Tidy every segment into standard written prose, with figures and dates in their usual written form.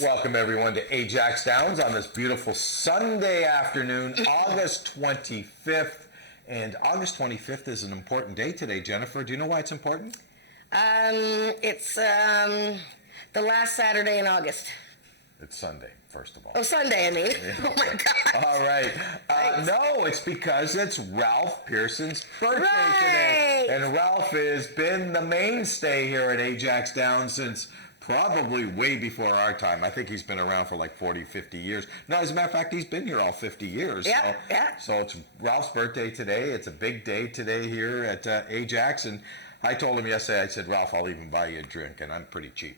Welcome everyone to Ajax Downs on this beautiful Sunday afternoon, August 25th. And August 25th is an important day today, Jennifer. Do you know why it's important? It's the last Saturday in August. It's Sunday, first of all. Oh, Sunday, I mean. Yeah. Oh, my God. All right. No, it's because it's Ralph Pearson's birthday today. And Ralph has been the mainstay here at Ajax Downs since probably way before our time. I think he's been around for like 40, 50 years. No, as a matter of fact, he's been here all 50 years. Yeah. So it's Ralph's birthday today. It's a big day today here at Ajax. And I told him yesterday, I said, Ralph, I'll even buy you a drink, and I'm pretty cheap.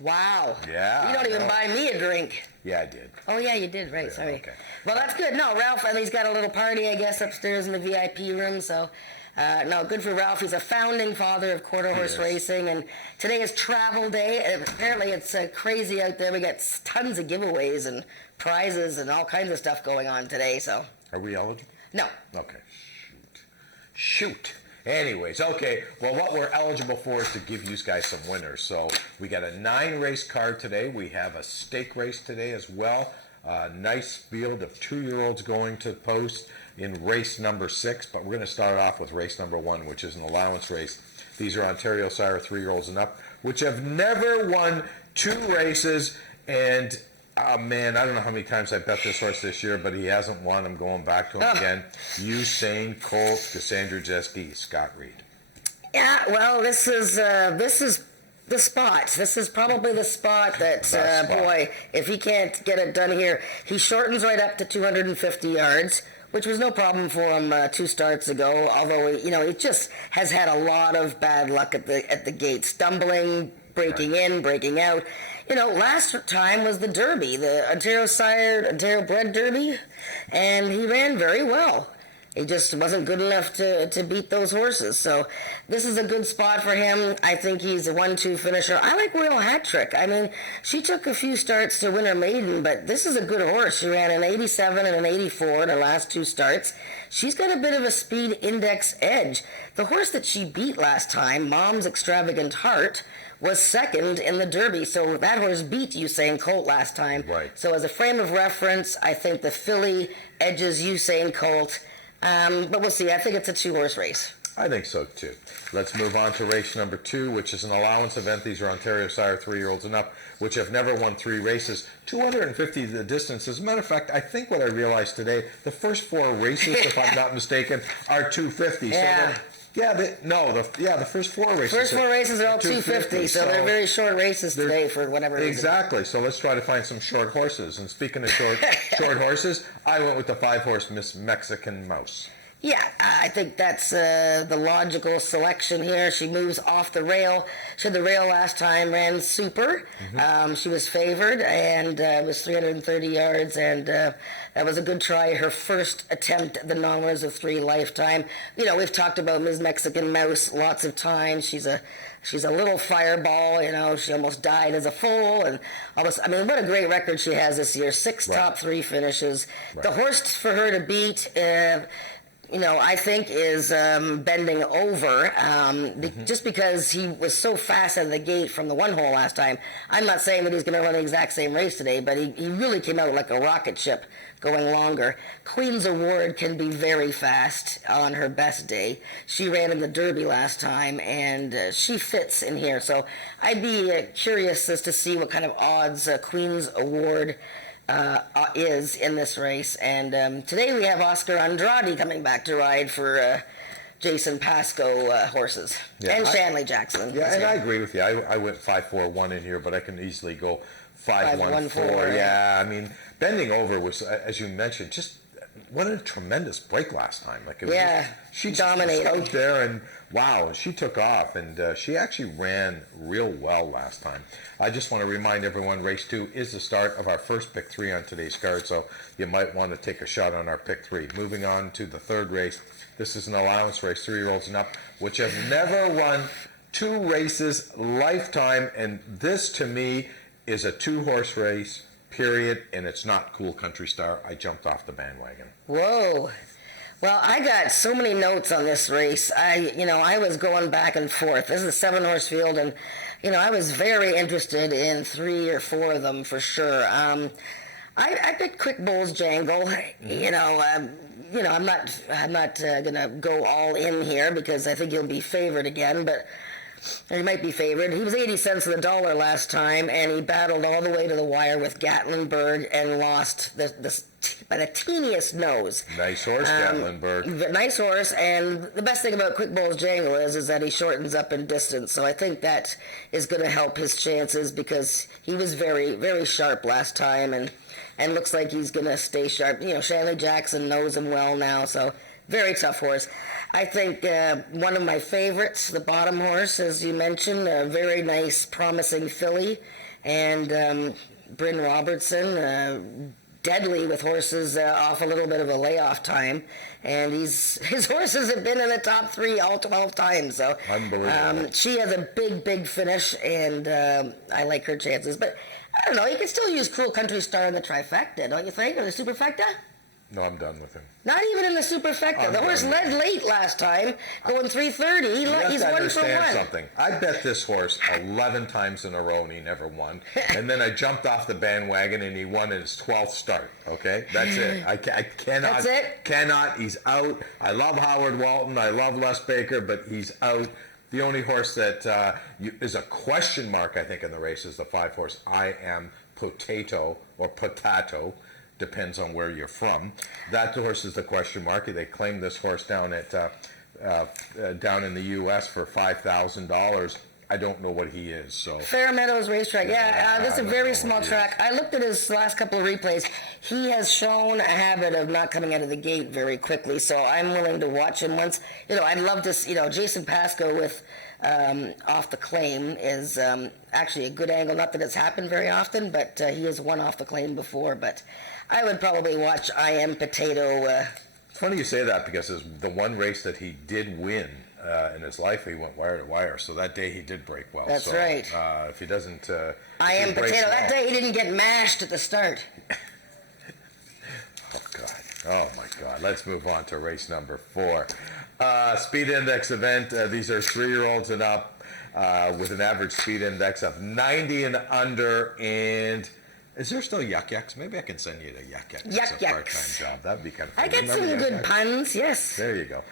Wow. Yeah. You don't even buy me a drink. Yeah, I did. Oh, yeah, you did. Right, Yeah, sorry. okay. Well, that's good. No, Ralph, and he's got a little party, I guess, upstairs in the VIP room, so... no, good for Ralph. He's a founding father of quarter horse racing, and today is travel day. And apparently, it's crazy out there. We got tons of giveaways and prizes and all kinds of stuff going on today. So, are we eligible? No. Okay. Shoot. Anyways, okay. Well, what we're eligible for is to give you guys some winners. So we got a 9-race card today. We have a stake race today as well. Nice field of 2-year-olds going to post in race number 6, but we're going to start off with race number 1, which is an allowance race. These are Ontario Sire 3-year-olds and up, which have never won 2 races, and man, I don't know how many times I bet this horse this year, but he hasn't won. I'm going back to him again. Usain Colt, Cassandra Jeske, Scott Reed. Yeah, well, this is the spot. This is probably the spot that, boy, if he can't get it done here, he shortens right up to 250 yards, which was no problem for him 2 starts ago, although, he just has had a lot of bad luck at the gate, stumbling, breaking in, breaking out. Last time was the Derby, the Ontario Sire, Ontario Bred Derby, and he ran very well. He just wasn't good enough to beat those horses. So this is a good spot for him. I think he's a 1-2 finisher. I like Royal Hat Trick. I mean, she took a few starts to win her maiden, but this is a good horse. She ran an 87 and an 84 in her last 2 starts. She's got a bit of a speed index edge. The horse that she beat last time, Mom's Extravagant Heart, was second in the Derby. So that horse beat Usain Colt last time. Right. So as a frame of reference, I think the filly edges Usain Colt. But we'll see. I think it's a 2-horse race. I think so, too. Let's move on to race number 2, which is an allowance event. These are Ontario Sire 3-year-olds and up, which have never won 3 races. 250 the distance. As a matter of fact, I think what I realized today, the first 4 races, if I'm not mistaken, are 250. Yeah. So the first 4 races. First 4 races are all 250, so they're very short races today for whatever reason. Exactly. So let's try to find some short horses. And speaking of short horses, I went with the 5-horse Miss Mexican Mouse. Yeah, I think that's the logical selection here. She moves off the rail. She had the rail last time, ran super. Mm-hmm. She was favored, and it was 330 yards, and that was a good try. Her first attempt at the non-winners of 3 lifetime. We've talked about Ms. Mexican Mouse lots of times. She's a little fireball. She almost died as a foal, and almost. I mean, what a great record she has this year. 6 top 3 finishes. Right. The horse for her to beat. I think is bending over just because he was so fast out of the gate from the 1 hole last time. I'm not saying that he's going to run the exact same race today, but he really came out like a rocket ship going longer. Queen's Award can be very fast on her best day. She ran in the Derby last time, and she fits in here. So I'd be curious as to see what kind of odds Queen's Award is in this race. And today we have Oscar Andrade coming back to ride for Jason Pascoe horses. Yeah, and Shanley Jackson. Yeah, and I agree with you. I went 5-4-1 in here, but I can easily go 5-1-4. Yeah, I mean, bending over was, as you mentioned, just what a tremendous break last time. Like it was she dominated out there, and wow, she took off, and she actually ran real well last time. I just want to remind everyone, race 2 is the start of our first pick 3 on today's card, so you might want to take a shot on our pick 3. Moving on to the 3rd race. This is an allowance race, 3-year-olds and up, which have never won 2 races lifetime, and this to me is a 2-horse race. Period, and it's not Cool Country Star. I jumped off the bandwagon. Whoa. Well, I got so many notes on this race. I was going back and forth. This is a 7-horse field, and, I was very interested in 3 or 4 of them for sure. I picked Quick Bowls Jangle. I'm not gonna go all in here because I think he'll be favored again, but he might be favored. He was 80 cents on the dollar last time, and he battled all the way to the wire with Gatlinburg and lost by the teeniest nose. Nice horse, Gatlinburg. Nice horse, and the best thing about Quick Bowls Jangle is that he shortens up in distance, so I think that is going to help his chances because he was very, very sharp last time, and looks like he's going to stay sharp. Shanley Jackson knows him well now, so very tough horse. I think one of my favorites, the bottom horse, as you mentioned, a very nice, promising filly, and Bryn Robertson, deadly with horses off a little bit of a layoff time, and his horses have been in the top 3 all 12 times. So unbelievable. She has a big finish, and I like her chances. But I don't know, you can still use Cool Country Star in the trifecta, don't you think, or the superfecta? No, I'm done with him. Not even in the superfecta. The horse led late last time, going 3:30. He's 1 for 1. Understand something. I bet this horse 11 times in a row and he never won. And then I jumped off the bandwagon and he won in his 12th start. Okay, that's it. I cannot. That's it? Cannot. He's out. I love Howard Walton. I love Les Baker, but he's out. The only horse that is a question mark, I think, in the race is the 5 horse I Am Potato or Potato. Depends on where you're from. That horse is the question mark. They claim this horse down in the U.S. for $5,000. I don't know what he is. So Fair Meadows Racetrack. This is a very small track. I looked at his last couple of replays. He has shown a habit of not coming out of the gate very quickly. So I'm willing to watch him once. I'd love to. Jason Pascoe with Off the Claim is actually a good angle. Not that it's happened very often, but he has won Off the Claim before. But I would probably watch I Am Potato. It's funny you say that because the one race that he did win in his life, he went wire to wire. So that day he did break well. That's right. If he doesn't, I Am Potato. That day he didn't get mashed at the start. Oh my God. Let's move on to race number 4. Speed index event. These are 3-year-olds and up with an average speed index of 90 and under. And is there still Yuck Yucks? Maybe I can send you to Yuck Yucks. Yuck It's a Yucks. part-time job. That'd be kind of fun. I get some good puns, yes. There you go.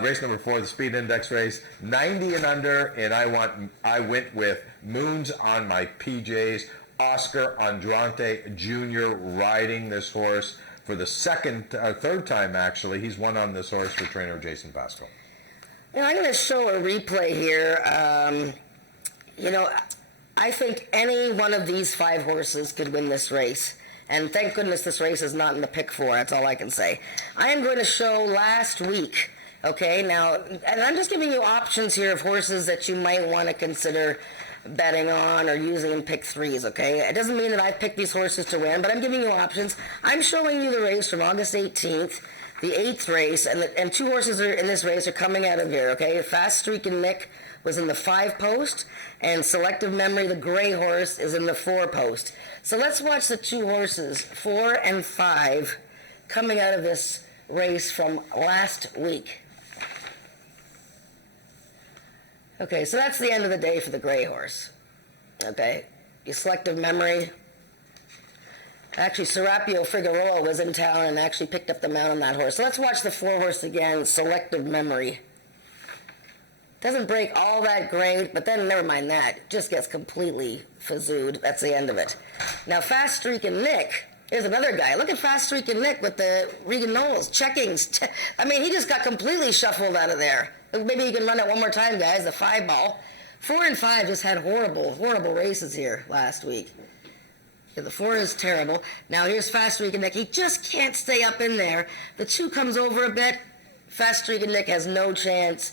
Race number 4, the speed index race, 90 and under, and I went with Moons on my PJs. Oscar Andrante Jr. riding this horse for the third time actually. He's won on this horse for trainer Jason Pascoe. I'm going to show a replay here. I think any one of these 5 horses could win this race. And thank goodness this race is not in the pick 4. That's all I can say. I am going to show last week. Okay, now, and I'm just giving you options here of horses that you might want to consider betting on or using in pick 3s, okay? It doesn't mean that I picked these horses to win, but I'm giving you options. I'm showing you the race from August 18th, the 8th race, and 2 horses in this race are coming out of here, okay? Fast Streakin' Nick was in the 5 post, and Selective Memory, the gray horse, is in the 4 post. So let's watch the 2 horses, 4 and 5, coming out of this race from last week. Okay, so that's the end of the day for the gray horse. Okay, your Selective Memory. Actually, Serapio Figueroa was in town and actually picked up the mount on that horse. So let's watch the 4 horse again, Selective Memory. Doesn't break all that great, but then never mind that. It just gets completely fazooed. That's the end of it. Now, Fast Streakin' Nick. Here's another guy. Look at Fast Streakin' Nick with the Regan Knowles checkings. I mean, he just got completely shuffled out of there. Maybe you can run it one more time, guys. The 5 ball. 4 and 5 just had horrible races here last week. Yeah, the 4 is terrible. Now here's Fast Streakin' Nick. He just can't stay up in there. The 2 comes over a bit. Fast Streakin' Nick has no chance.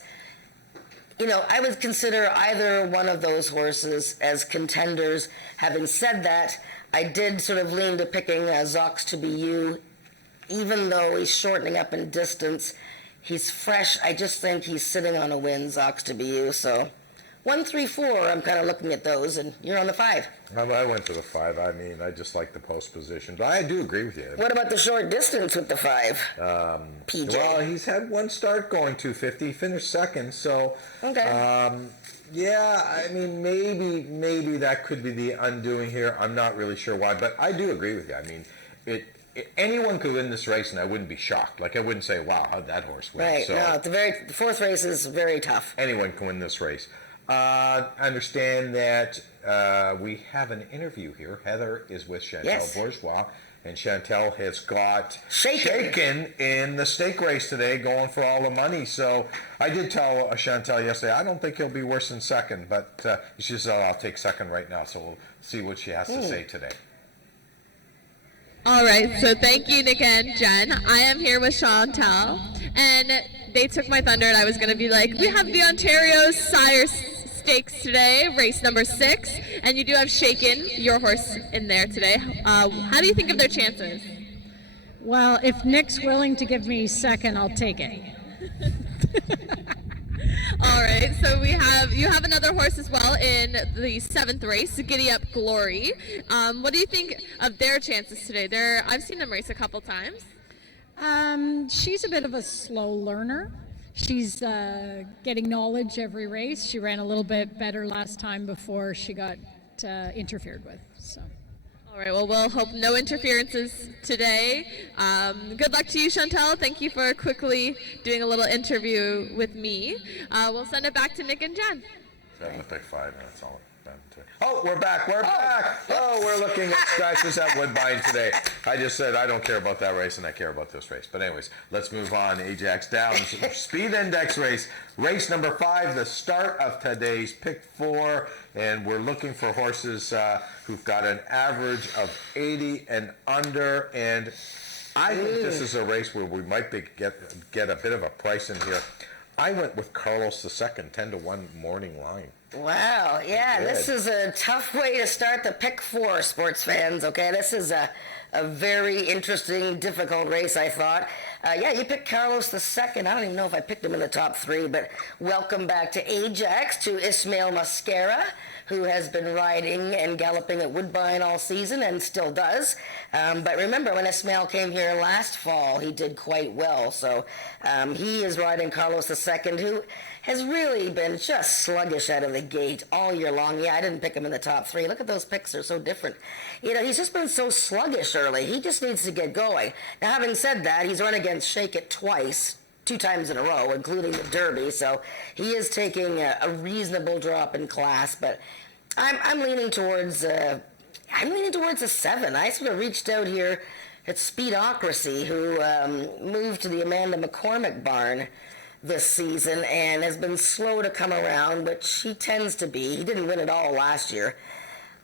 I would consider either one of those horses as contenders. Having said that, I did sort of lean to picking Zox to be you, even though he's shortening up in distance. He's fresh. I just think he's sitting on a win, Zox to be you. So 1, 3, 4. I'm kind of looking at those, and you're on the 5. I went to the 5. I mean, I just like the post position, but I do agree with you. What about the short distance with the 5? PJ. Well, he's had one start going 250. He finished second, so okay. yeah. I mean, maybe that could be the undoing here. I'm not really sure why, but I do agree with you. I mean, anyone could win this race, and I wouldn't be shocked. Like, I wouldn't say, "Wow, how'd that horse win?" Right. So, No, the 4th race is very tough. anyone can win this race. I understand that we have an interview here. Heather is with Chantal Bourgeois, and Chantal has got shaken in the stake race today, going for all the money. So I did tell Chantal yesterday, I don't think he'll be worse than second, but she said, I'll take second right now. So we'll see what she has to say today. All right, so thank you, Nick and Jen. I am here with Chantal, and they took my thunder, and I was going to be like, we have the Ontario Sire Stakes today, race number 6, and you do have Shaken, your horse, in there today. How do you think of their chances? Well, if Nick's willing to give me second, I'll take it. All right, so you have another horse as well in the 7th race, Giddy Up Glory. What do you think of their chances today? I've seen them race a couple times. She's a bit of a slow learner. She's getting knowledge every race. She ran a little bit better last time before she got interfered with. So. All right, well, we'll hope no interferences today. Good luck to you, Chantal. Thank you for quickly doing a little interview with me. We'll send it back to Nick and Jen. So I'm going to take 5 minutes. Oh, we're back. We're back. Oh, we're looking at scratches at Woodbine today. I just said I don't care about that race, and I care about this race. But anyways, let's move on. Ajax Downs Speed Index race. Race number 5, the start of today's pick 4. And we're looking for horses who've got an average of 80 and under. And I think this is a race where we might get a bit of a price in here. I went with Carlos II, 10-1 morning line. Wow, yeah, this is a tough way to start the pick 4, sports fans, okay? This is a very interesting, difficult race, I thought. Yeah, you picked Carlos II. I don't even know if I picked him in the top 3, but welcome back to Ajax, to Ismail Mascara, who has been riding and galloping at Woodbine all season and still does. But remember, when Ismail came here last fall, he did quite well. So he is riding Carlos II, who has really been just sluggish out of the gate all year long. Yeah, I didn't pick him in the top 3. Look at those picks, they're so different. You know, he's just been so sluggish early. He just needs to get going. Now, having said that, he's run against Shake It twice, 2 times in a row, including the Derby. So he is taking a reasonable drop in class, but I'm leaning towards a 7. I sort of reached out here at Speedocracy, who moved to the Amanda McCormick barn this season and has been slow to come around, which he tends to be. He didn't win it all last year.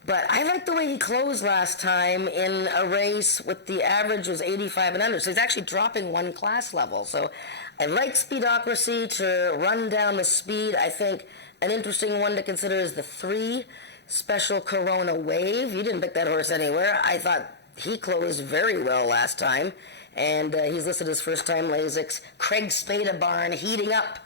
But I like the way he closed last time in a race with the average was 85 and under. So he's actually dropping 1 class level. So I like Speedocracy to run down the speed. I think an interesting one to consider is the 3 Special Corona Wave. You didn't pick that horse anywhere. I thought he closed very well last time. And he's listed as first-time Lasix. Craig Spada barn heating up.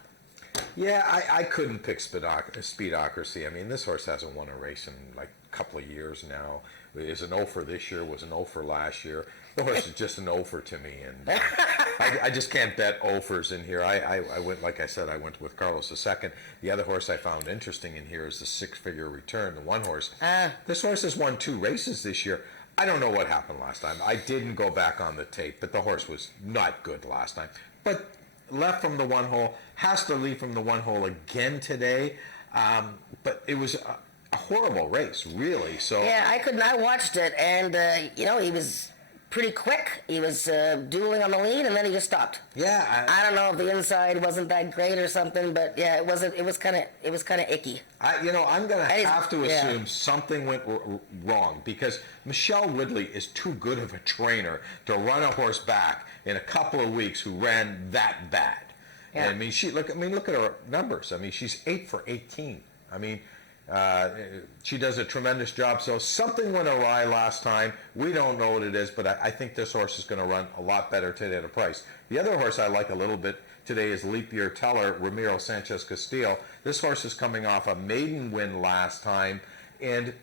Yeah, I couldn't pick Speedocracy. I mean, this horse hasn't won a race in like a couple of years now. Is an 0 for this year, was an 0 for last year. The horse is just an 0 for to me, and I just can't bet 0-fers in here. I went, like I said, I went with Carlos II. The other horse I found interesting in here is the 6-figure return, the 1 horse. This horse has won 2 races this year. I don't know what happened last time. I didn't go back on the tape, but the horse was not good last time. But left from the 1 hole, has to leave from the 1 hole again today. But it was a horrible race, really. So yeah, I watched it, and he was pretty quick. He was dueling on the lead, and then he just stopped. Yeah, I don't know if the inside wasn't that great or something, but yeah, it wasn't. It was kind of icky. I'm going to have to assume something went wrong, because Michelle Woodley is too good of a trainer to run a horse back in a couple of weeks who ran that bad. Yeah. I mean, look at her numbers. I mean, she's 8 for 18. I mean, she does a tremendous job. So something went awry last time. We don't know what it is, but I think this horse is going to run a lot better today at a price. The other horse I like a little bit today is Leap Year Teller, Ramiro Sanchez Castillo. This horse is coming off a maiden win last time, and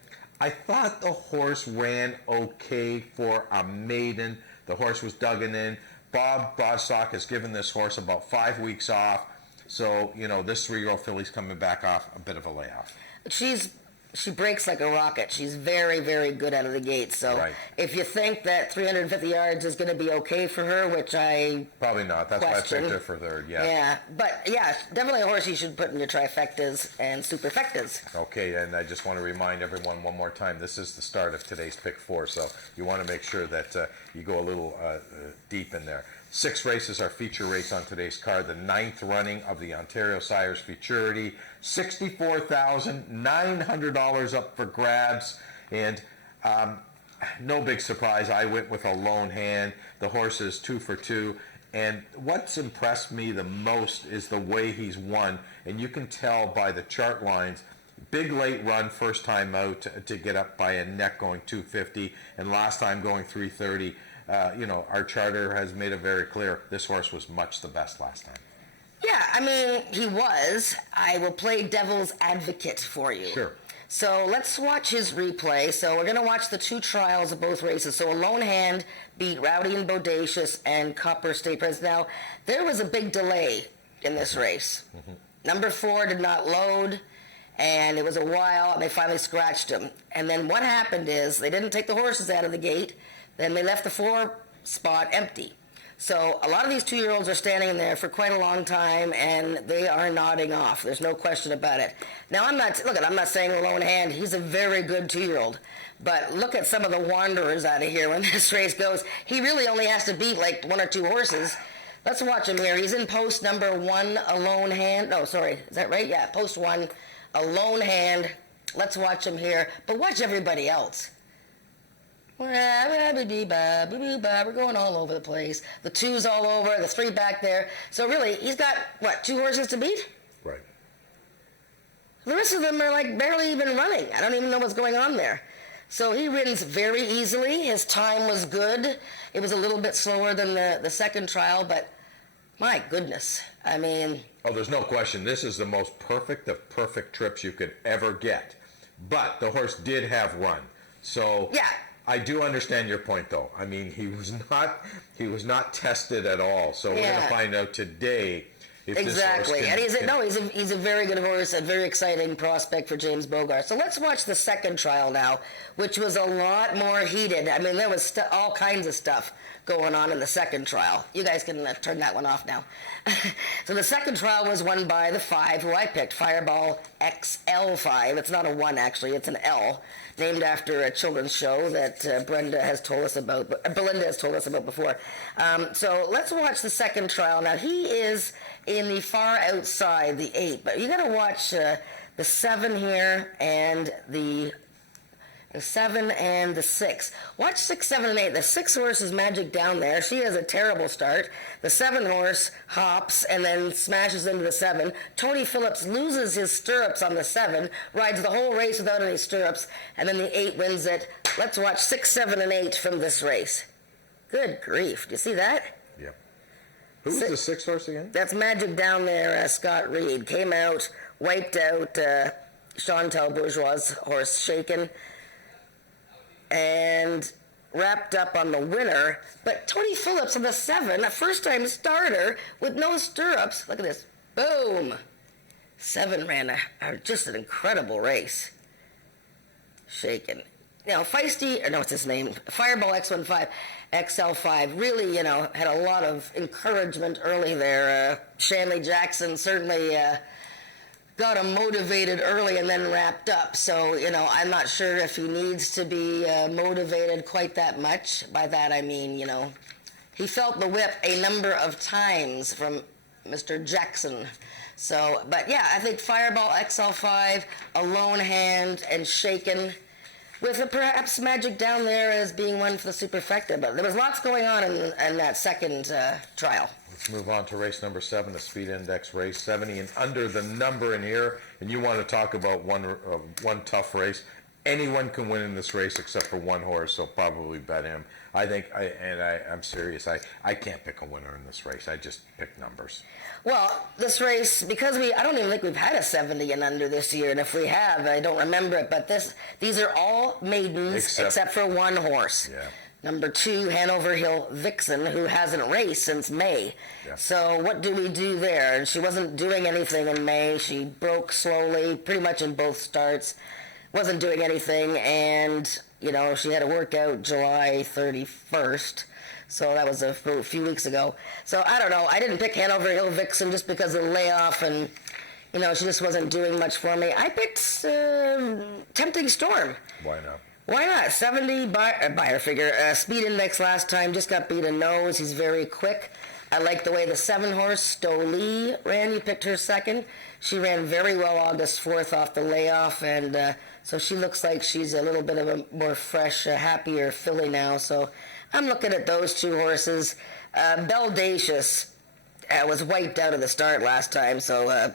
I thought the horse ran okay for a maiden. The horse was duggan in. Bob Bostock has given this horse about 5 weeks off. So, this 3-year-old filly's coming back off a bit of a layoff. She breaks like a rocket. She's very, very good out of the gate. So Right. if you think that 350 yards is going to be okay for her, which I Probably not. That's question. why I picked her for third, yeah. Yeah, but yeah, definitely a horse you should put in your trifectas and superfectas. Okay, and I just want to remind everyone one more time, this is the start of today's pick 4, so you want to make sure that you go a little deep in there. 6 races are feature race on today's card. The 9th running of the Ontario Sires Futurity, $64,900 up for grabs, and no big surprise. I went with a lone hand. The horse is 2 for 2, and what's impressed me the most is the way he's won, and you can tell by the chart lines. Big late run, first time out to get up by a neck going 250, and last time going 330. Our charter has made it very clear this horse was much the best last time. Yeah, I mean, he was. I will play devil's advocate for you. Sure. So let's watch his replay. So we're going to watch the 2 trials of both races. So a lone hand beat Rowdy and Bodacious and Copper State Prince. Now, there was a big delay in this race. Mm-hmm. Number 4 did not load, and it was a while, and they finally scratched him. And then what happened is they didn't take the horses out of the gate. Then they left the 4 spot empty. So a lot of these 2-year-olds are standing there for quite a long time, and they are nodding off. There's no question about it. Now, I'm not saying lone hand. He's a very good 2-year-old. But look at some of the wanderers out of here when this race goes. He really only has to beat like 1 or 2 horses. Let's watch him here. He's in post number 1, a lone hand. No, sorry. Is that right? Yeah, post 1, a lone hand. Let's watch him here. But watch everybody else. We're going all over the place. The 2's all over, the 3 back there. So really, he's got, 2 horses to beat? Right. The rest of them are like barely even running. I don't even know what's going on there. So he wins very easily. His time was good. It was a little bit slower than the second trial, but my goodness. I mean... Oh, there's no question. This is the most perfect of perfect trips you could ever get. But the horse did have run. So... Yeah. I do understand your point, though. I mean, he was not tested at all. So we're going to find out today if exactly. This horse And he's a very good horse, a very exciting prospect for James Bogart. So let's watch the second trial now, which was a lot more heated. I mean, there was all kinds of stuff going on in the second trial. You guys can turn that one off now. So the second trial was won by the 5 who I picked, Fireball XL5. It's not a 1, actually. It's an L, named after a children's show that Belinda has told us about before. So let's watch the second trial. Now, he is in the far outside, the 8, but you got to watch the 7 here and the 7 and the 6. Watch 6, 7, and 8. The 6 horse is Magic down there. She has a terrible start. The 7 horse hops and then smashes into the 7. Tony Phillips loses his stirrups on the 7, rides the whole race without any stirrups, and then the 8 wins it. Let's watch 6, 7, and 8 from this race. Good grief. Do you see that? Yeah. Who was the 6 horse again? That's Magic down there, Scott Reed. Came out, wiped out Chantal Bourgeois' horse, Shaken, and wrapped up on the winner. But Tony Phillips on the 7, a first-time starter with no stirrups. Look at this. Boom. 7 ran just an incredible race. Shaken. Feisty, or no, what's his name? Fireball X15, XL5, really, had a lot of encouragement early there. Shanley Jackson certainly got him motivated early and then wrapped up. So, I'm not sure if he needs to be motivated quite that much. By that, I mean, he felt the whip a number of times from Mr. Jackson. So, but yeah, I think Fireball XL5, a lone hand, and Shaken, with perhaps Magic down there as being one for the superfecta. But there was lots going on in that second trial. Let's move on to race number 7, the Speed Index race, 70 and under the number in here. And you want to talk about one tough race. anyone can win in this race except for one horse, so probably bet him. I'm serious. I can't pick a winner in this race. I just pick numbers. Well, this race, because I don't even think we've had a 70 and under this year, and if we have, I don't remember it, but these are all maidens except for one horse. Yeah. Number 2, Hanover Hill Vixen, who hasn't raced since May. Yeah. So what do we do there? And she wasn't doing anything in May. She broke slowly, pretty much in both starts. Wasn't doing anything, and, she had a workout July 31st. So that was a few weeks ago. So I don't know. I didn't pick Hanover Hill Vixen just because of the layoff, and, she just wasn't doing much for me. I picked Tempting Storm. Why not? Why not? 70 buyer figure. Speed index last time, just got beat a nose. He's very quick. I like the way the 7-horse, Stowe Lee, ran. You picked her second. She ran very well August 4th off the layoff, and so she looks like she's a little bit of a more fresh, happier filly now. So I'm looking at those 2 horses. Beldacious was wiped out of the start last time, so,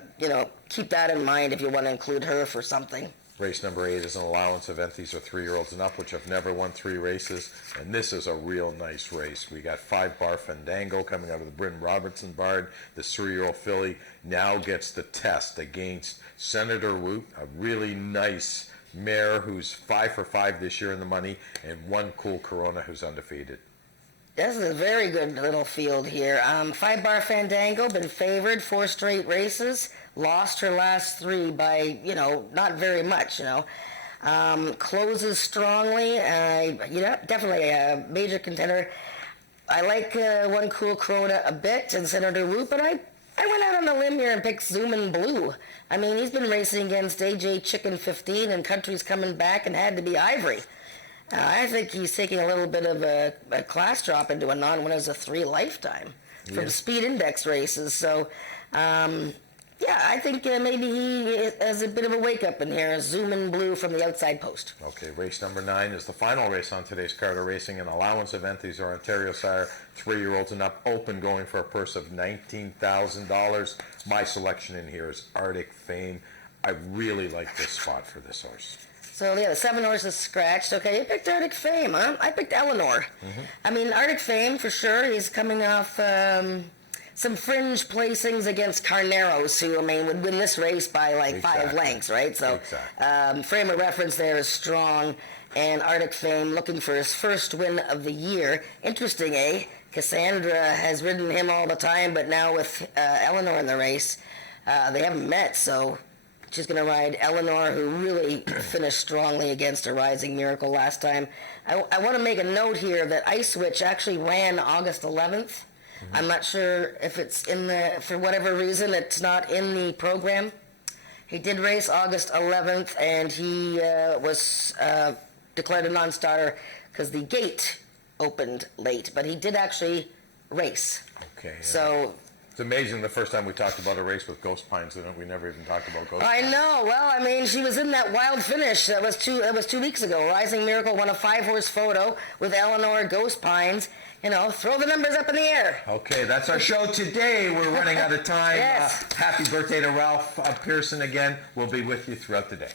keep that in mind if you want to include her for something. Race number 8 is an allowance event. These are 3-year-olds and up, which have never won 3 races, and this is a real nice race. We got 5 Bar Fandango coming out of the Bryn Robertson barn. This 3-year-old filly now gets the test against Senator Woot, a really nice mare who's 5 for 5 this year in the money, and 1 Cool Corona who's undefeated. This is a very good little field here. 5 Bar Fandango, been favored 4 straight races. Lost her last 3 by, not very much, Closes strongly. Definitely a major contender. I like 1 Cool Corona a bit and Senator Wu, but I went out on a limb here and picked Zoomin' Blue. I mean, he's been racing against AJ Chicken 15 and Country's coming back and had to be Ivory. I think he's taking a little bit of a class drop into a non-winners of 3 lifetime from speed index races. So, I think maybe he has a bit of a wake-up in here. Zoomin' Blue from the outside post. Okay, race number 9 is the final race on today's card of racing, an allowance event. These are Ontario Sire, 3-year-olds and up, open, going for a purse of $19,000. My selection in here is Arctic Fame. I really like this spot for this horse. So, the 7 horses scratched. Okay, you picked Arctic Fame, huh? I picked Eleanor. I mean, Arctic Fame, for sure. He's coming off some fringe placings against Carneros, who, would win this race by, 5 lengths, right? So, frame of reference there is strong. And Arctic Fame looking for his first win of the year. Interesting, eh? Cassandra has ridden him all the time, but now with Eleanor in the race, they haven't met, so... She's going to ride Eleanor, who really finished strongly against a Rising Miracle last time. I want to make a note here that Ice Witch actually ran August 11th. I'm not sure if it's for whatever reason, it's not in the program. He did race August 11th, and he was declared a non-starter because the gate opened late, but he did actually race. Okay. Yeah. So... It's amazing the first time we talked about a race with Ghost Pines, we never even talked about Ghost I Pines. know. Well, she was in that wild finish. That was 2 weeks ago. Rising Miracle won a 5-horse photo with Eleanor, Ghost Pines. Throw the numbers up in the air. Okay, that's our show today. We're running out of time. Yes. Happy birthday to Ralph Pearson again. We'll be with you throughout the day.